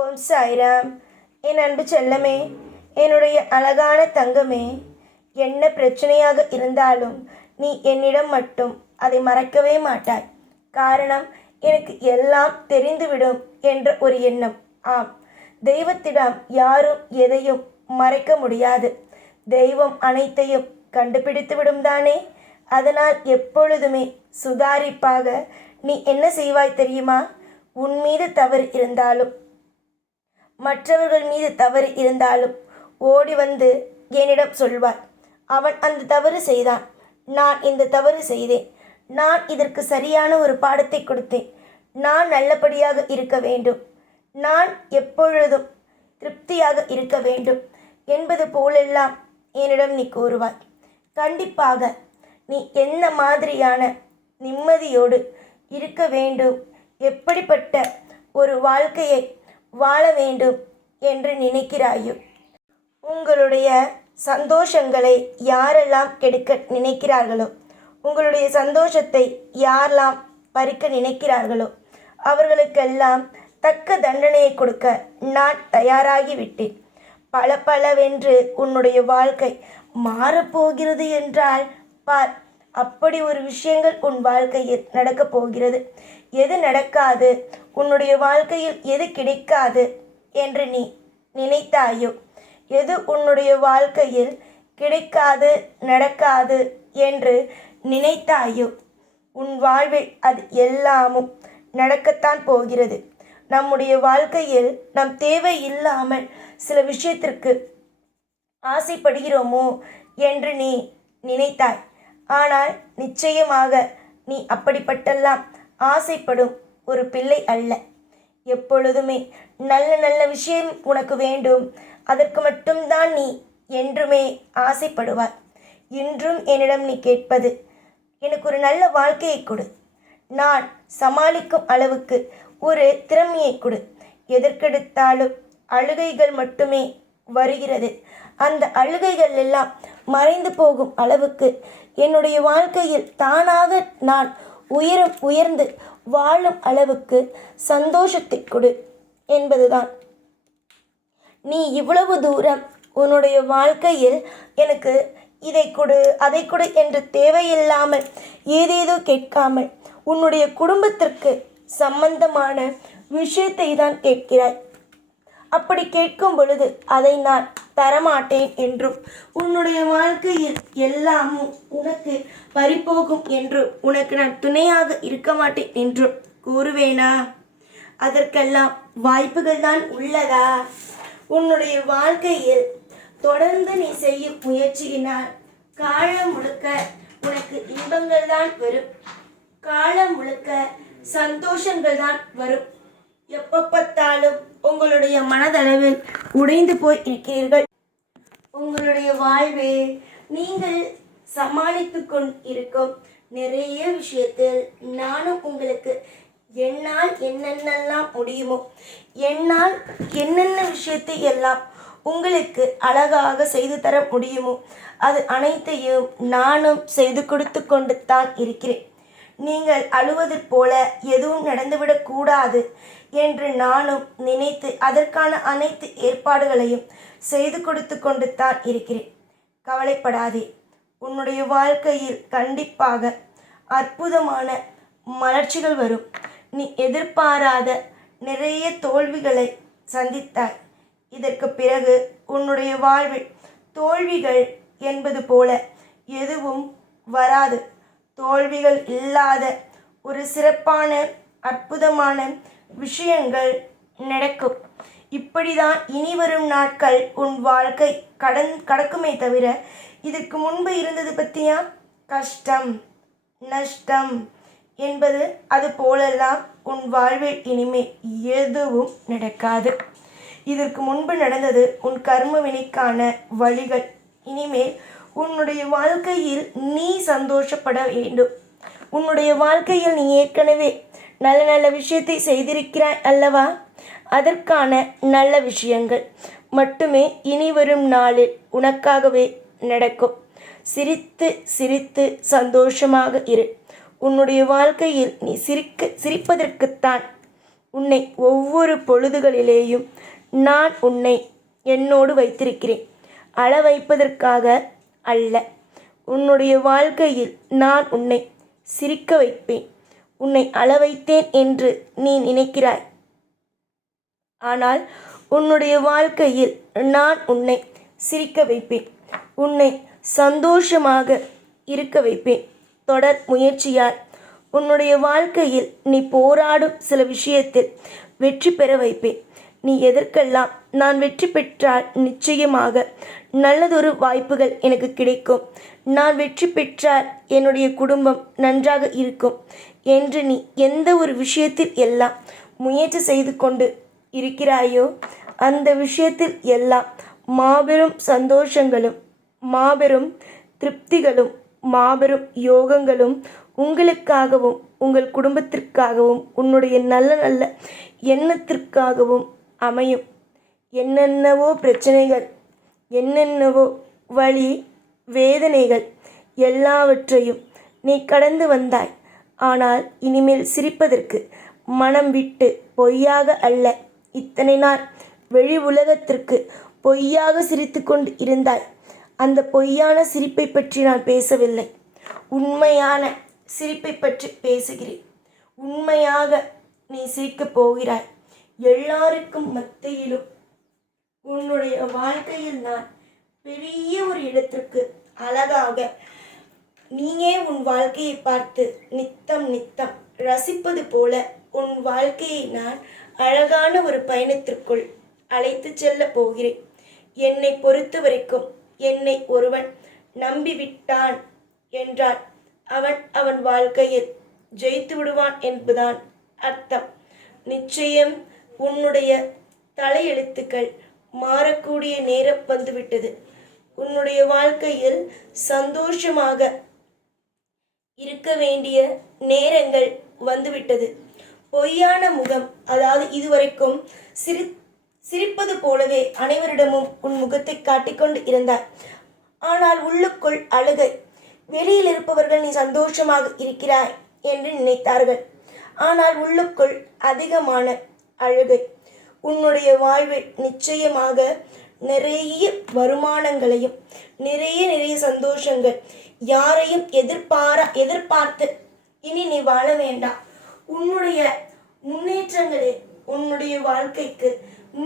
ஓம் சாய்ராம். என் அன்பு செல்லமே, என்னுடைய அழகான தங்கமே, என்ன பிரச்சனையாக இருந்தாலும் நீ என்னிடம் மட்டும் அதை மறக்கவே மாட்டாய். காரணம், எனக்கு எல்லாம் தெரிந்துவிடும் என்ற ஒரு எண்ணம். ஆம், தெய்வத்திடம் யாரும் எதையும் மறைக்க முடியாது. தெய்வம் அனைத்தையும் கண்டுபிடித்துவிடும் தானே. அதனால் எப்பொழுதுமே சுதாரிப்பாக நீ என்ன செய்வாய் தெரியுமா? உன் மீது தவறு இருந்தாலும் மற்றவர்கள் மீது தவறு இருந்தாலும் ஓடி வந்து என்னிடம் சொல்வார். அவன் அந்த தவறு செய்தான், நான் இந்த தவறு செய்தேன், நான் இதற்கு சரியான ஒரு பாடத்தை கொடுத்தேன், நான் நல்லபடியாக இருக்க வேண்டும், நான் எப்பொழுதும் திருப்தியாக இருக்க வேண்டும் என்பது போலெல்லாம் என்னிடம் நீ கூறுவாய். கண்டிப்பாக நீ என்ன மாதிரியான நிம்மதியோடு இருக்க வேண்டும், எப்படிப்பட்ட ஒரு வாழ்க்கையை வாழ வேண்டும் என்று நினைக்கிறாயோ, உங்களுடைய சந்தோஷங்களை யாரெல்லாம் கெடுக்க நினைக்கிறார்களோ, உங்களுடைய சந்தோஷத்தை யாரெல்லாம் பறிக்க நினைக்கிறார்களோ, அவர்களுக்கெல்லாம் தக்க தண்டனையை கொடுக்க நான் தயாராகிவிட்டேன். பல பலவென்று உன்னுடைய வாழ்க்கை மாறப்போகிறது என்றால் பார், அப்படி ஒரு விஷயங்கள் உன் வாழ்க்கையில் நடக்கப் போகிறது. எது நடக்காது, உன்னுடைய வாழ்க்கையில் எது கிடைக்காது என்று நீ நினைத்தாயோ, எது உன்னுடைய வாழ்க்கையில் கிடைக்காது நடக்காது என்று நினைத்தாயோ, உன் வாழ்வில் அது எல்லாமும் நடக்கத்தான் போகிறது. நம்முடைய வாழ்க்கையில் நம் தேவையில்லாமல் சில விஷயத்திற்கு ஆசைப்படுகிறோமோ என்று நீ நினைத்தாய். ஆனால் நிச்சயமாக நீ அப்படிப்பட்டெல்லாம் ஆசைப்படும் ஒரு பிள்ளை அல்ல. எப்பொழுதுமே நல்ல நல்ல விஷயம் உனக்கு வேண்டும், அதற்கு மட்டும்தான் நீ என்றுமே ஆசைப்படுவாய். இன்றும் என்னிடம் நீ கேட்பது, எனக்கு ஒரு நல்ல வாழ்க்கையை கொடு, நான் சமாளிக்கும் அளவுக்கு ஒரு திறமையை கொடு. எதற்கெடுத்தாலும் அழுகைகள் மட்டுமே வருகிறது. அந்த அழுகைகள் எல்லாம் மறைந்து போகும் அளவுக்கு என்னுடைய வாழ்க்கையில் தானாக நான் உயர்ந்து வாழும் அளவுக்கு சந்தோஷத்தை கொடு என்பதுதான். நீ இவ்வளவு தூரம் உன்னுடைய வாழ்க்கையில் எனக்கு இதை கொடு அதை கொடு என்று தேவையில்லாமல் ஏதேதோ கேட்காமல் உன்னுடைய குடும்பத்திற்கு சம்பந்தமான விஷயத்தை தான் கேட்கிறாய். அப்படி கேட்கும் பொழுது அதை நான் தரமாட்டேன் என்றும், உன்னுடைய வாழ்க்கையில் எல்லாமும் உனக்கு பறிபோகும் என்றும், உனக்கு நான் துணையாக இருக்க மாட்டேன் என்றும் கூறுவேனா? அதற்கெல்லாம் வாய்ப்புகள் தான் உள்ளதா? உன்னுடைய வாழ்க்கையில் தொடர்ந்து நீ செய்யும் முயற்சியினால் காலம் முழுக்க உனக்கு இன்பங்கள் தான் வரும், காலம் முழுக்க சந்தோஷங்கள் தான் வரும். எப்போ பார்த்தாலும் உங்களுடைய மனதளவில் உடைந்து போய் இருக்கிறீர்கள். உங்களுடைய வாழ்வே நீங்கள் சமாளித்து கொண்டு இருக்கும் நிறைய விஷயத்தில் நானும் உங்களுக்கு என்னால் என்னென்னலாம் முடியுமோ, என்னால் என்னென்ன விஷயத்தை எல்லாம் உங்களுக்கு அழகாக செய்து தர முடியுமோ அது அனைத்தையும் நானும் செய்து கொடுத்து கொண்டு தான் இருக்கிறேன். நீங்கள் அழுவது போல எதுவும் நடந்துவிடக்கூடாது என்று நானும் நினைத்து அதற்கான அனைத்து ஏற்பாடுகளையும் செய்து கொடுத்து கொண்டு தான் இருக்கிறேன். கவலைப்படாதே, உன்னுடைய வாழ்க்கையில் கண்டிப்பாக அற்புதமான மலர்ச்சிகள் வரும். நீ எதிர்பாராத நிறைய தோல்விகளை சந்தித்தாய். இதற்கு பிறகு உன்னுடைய வாழ்வில் தோல்விகள் என்பது போல எதுவும் வராது. தோல்விகள் இல்லாத ஒரு சிறப்பான அற்புதமான விஷயங்கள் நடக்கும். இப்படிதான் இனி வரும் நாட்கள் உன் வாழ்க்கை கடக்குமே தவிர, இதற்கு முன்பு இருந்தது பற்றியா கஷ்டம் நஷ்டம் என்பது, அது போலெல்லாம் உன் வாழ்வில் இனிமேல் எதுவும் நடக்காது. இதற்கு முன்பு நடந்தது உன் கர்ம வினைக்கான வழிகள். இனிமேல் உன்னுடைய வாழ்க்கையில் நீ சந்தோஷப்பட வேண்டும். உன்னுடைய வாழ்க்கையில் நீ ஏற்கனவே நல்ல நல்ல விஷயத்தை செய்திருக்கிறாய் அல்லவா? அதற்கான நல்ல விஷயங்கள் மட்டுமே இனி வரும் நாளில் உனக்காகவே நடக்கும். சிரித்து சிரித்து சந்தோஷமாக இரு. உன்னுடைய வாழ்க்கையில் நீ சிரிப்பதற்குத்தான் உன்னை ஒவ்வொரு பொழுதுகளிலேயும் நான் உன்னை என்னோடு வைத்திருக்கிறேன். அள வைப்பதற்காக அல்ல. உன்னுடைய வாழ்க்கையில் நான் உன்னை சிரிக்க வைப்பேன். உன்னை அள வைத்தேன் என்று நீ நினைக்கிறாய். ஆனால் உன்னுடைய வாழ்க்கையில் நான் உன்னை சிரிக்க வைப்பேன். உன்னை சந்தோஷமாக இருக்க வைப்பேன். தொடர் முயற்சியால் உன்னுடைய வாழ்க்கையில் நீ போராடும் சில விஷயத்தில் வெற்றி பெற வைப்பேன். நீ எதற்கெல்லாம் நான் வெற்றி பெற்றால் நிச்சயமாக நல்லதொரு வாய்ப்புகள் எனக்கு கிடைக்கும், நான் வெற்றி பெற்றால் என்னுடைய குடும்பம் நன்றாக இருக்கும் என்று நீ எந்த ஒரு விஷயத்தில் எல்லாம் முயற்சி செய்து கொண்டு இருக்கிறாயோ அந்த விஷயத்தில் எல்லாம் மாபெரும் சந்தோஷங்களும் மாபெரும் திருப்திகளும் மாபெரும் யோகங்களும் உங்களுக்காகவும் உங்கள் குடும்பத்திற்காகவும் உன்னுடைய நல்ல நல்ல எண்ணத்திற்காகவும் அமையும். என்னென்னவோ பிரச்சனைகள், என்னென்னவோ வலி வேதனைகள் எல்லாவற்றையும் நீ கடந்து வந்தாய். ஆனால் இனிமேல் சிரிப்பதற்கு மனம் விட்டு பொய்யாக அல்ல, இத்தனை நாள் வெளி உலகத்திற்கு பொய்யாக சிரித்து கொண்டு இருந்தாய். அந்த பொய்யான சிரிப்பை பற்றி நான் பேசவில்லை, உண்மையான சிரிப்பை பற்றி பேசுகிறேன். உண்மையாக நீ சிரிக்கப் போகிறாய். எல்லாருக்கும் மத்தியிலும் உன்னுடைய வாழ்க்கையில் நான் பெரிய ஒரு இடத்திற்கு அழகாக நீயே உன் வாழ்க்கையை பார்த்து நித்தம் நித்தம் ரசிப்பது போல உன் வாழ்க்கையை நான் அழகான ஒரு பயணத்திற்குள் அழைத்து செல்ல போகிறேன். என்னை பொறுத்த வரைக்கும் என்னை ஒருவன் நம்பிவிட்டான் என்றால் அவன் வாழ்க்கையில் ஜெயித்து விடுவான் என்பதுதான் அர்த்தம். நிச்சயம் உன்னுடைய தலையெழுத்துக்கள் மாறக்கூடிய நேரம் வந்துவிட்டது. உன்னுடைய வாழ்க்கையில் சந்தோஷமாக இருக்க வேண்டிய நேரங்கள் வந்துவிட்டது. பொய்யான முகம், அதாவது இதுவரைக்கும் சிரிப்பது போலவே அனைவரிடமும் உன் முகத்தை காட்டிக்கொண்டு இருந்தாய். ஆனால் உள்ளுக்குள் அழுகை. வெளியில் இருப்பவர்கள் நீ சந்தோஷமாக இருக்கிறாய் என்று நினைத்தார்கள். ஆனால் உள்ளுக்குள் அதிகமான அழுகை. உன்னுடைய வாழ்வில் நிச்சயமாக நிறைய வருமானங்களையும் நிறைய சந்தோஷங்கள், யாரையும் எதிர்பார்த்து இனி நீ வாழ வேண்டாம். உன்னுடைய முன்னேற்றங்களே உன்னுடைய வாழ்க்கைக்கு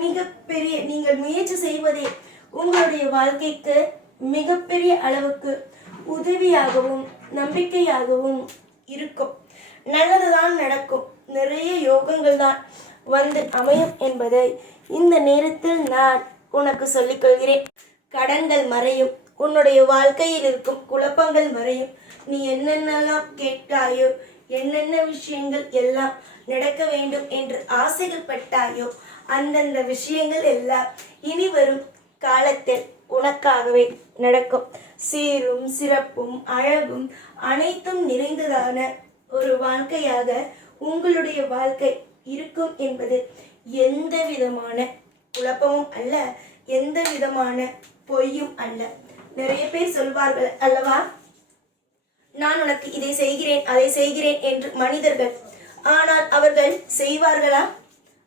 மிகப்பெரிய, நீங்கள் முயற்சி செய்வதே உங்களுடைய வாழ்க்கைக்கு மிகப்பெரிய அளவுக்கு உதவியாகவும் நம்பிக்கையாகவும் இருக்கும். நல்லதுதான் நடக்கும், நிறைய யோகங்கள் தான் வந்து அமையும் என்பதை இந்த நேரத்தில் நான் உனக்கு சொல்லிக்கொள்கிறேன். கடன்கள் மறையும், உன்னுடைய வாழ்க்கையில் இருக்கும் குழப்பங்கள் மறையும். நீ என்னென்னலாம் கேட்டாயோ, என்னென்ன விஷயங்கள் எல்லாம் நடக்க வேண்டும் என்று ஆசைகள் பட்டாயோ அந்தந்த விஷயங்கள் எல்லாம் இனி வரும் காலத்தில் உனக்காகவே நடக்கும். சீரும் சிறப்பும் அழகும் அனைத்தும் நிறைந்ததான ஒரு வாழ்க்கையாக உங்களுடைய வாழ்க்கை இருக்கும் என்பது எந்த விதமான குழப்பமும் அல்ல, எந்த விதமான பொய்யும் அல்ல. நிறைய பேர் சொல்வார்கள் அல்லவா, நான் உனக்கு இதை செய்கிறேன் அதை செய்கிறேன் என்று மனிதர்கள். ஆனால் அவர்கள் செய்வார்களா?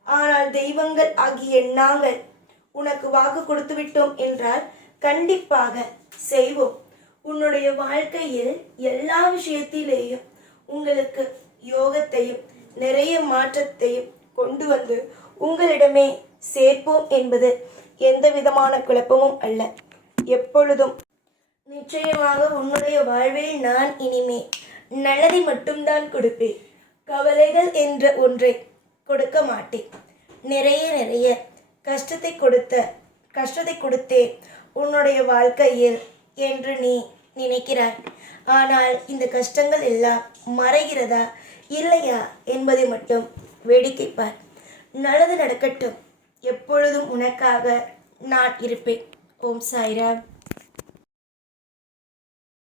ஆனால் தெய்வங்கள் ஆகிய நாங்கள் உனக்கு வாக்கு கொடுத்து விட்டோம் என்றால் கண்டிப்பாக செய்வோம். உன்னுடைய வாழ்க்கையில் எல்லா விஷயத்திலேயும் உங்களுக்கு யோகத்தையும் நிறைய மாற்றத்தையும் கொண்டு வந்து உங்களிடமே சேர்ப்போம் என்பது எந்த விதமான குழப்பமும் அல்ல. எப்பொழுதும் நிச்சயமாக உன்னுடைய வாழ்வில் நான் இனிமே நல்லதை மட்டும்தான் கொடுப்பேன். கவலைகள் என்ற ஒன்றை கொடுக்க மாட்டேன். நிறைய கஷ்டத்தை கொடுத்தேன் உன்னுடைய வாழ்க்கையில் என்று நீ நினைக்கிறாய். ஆனால் இந்த கஷ்டங்கள் எல்லாம் மறைகிறதா இல்லையா என்பதை மட்டும் வேடிக்கை பார். நல்லது நடக்கட்டும். எப்பொழுதும் உனக்காக நான் இருப்பேன். ஓம் சாய்ராம்.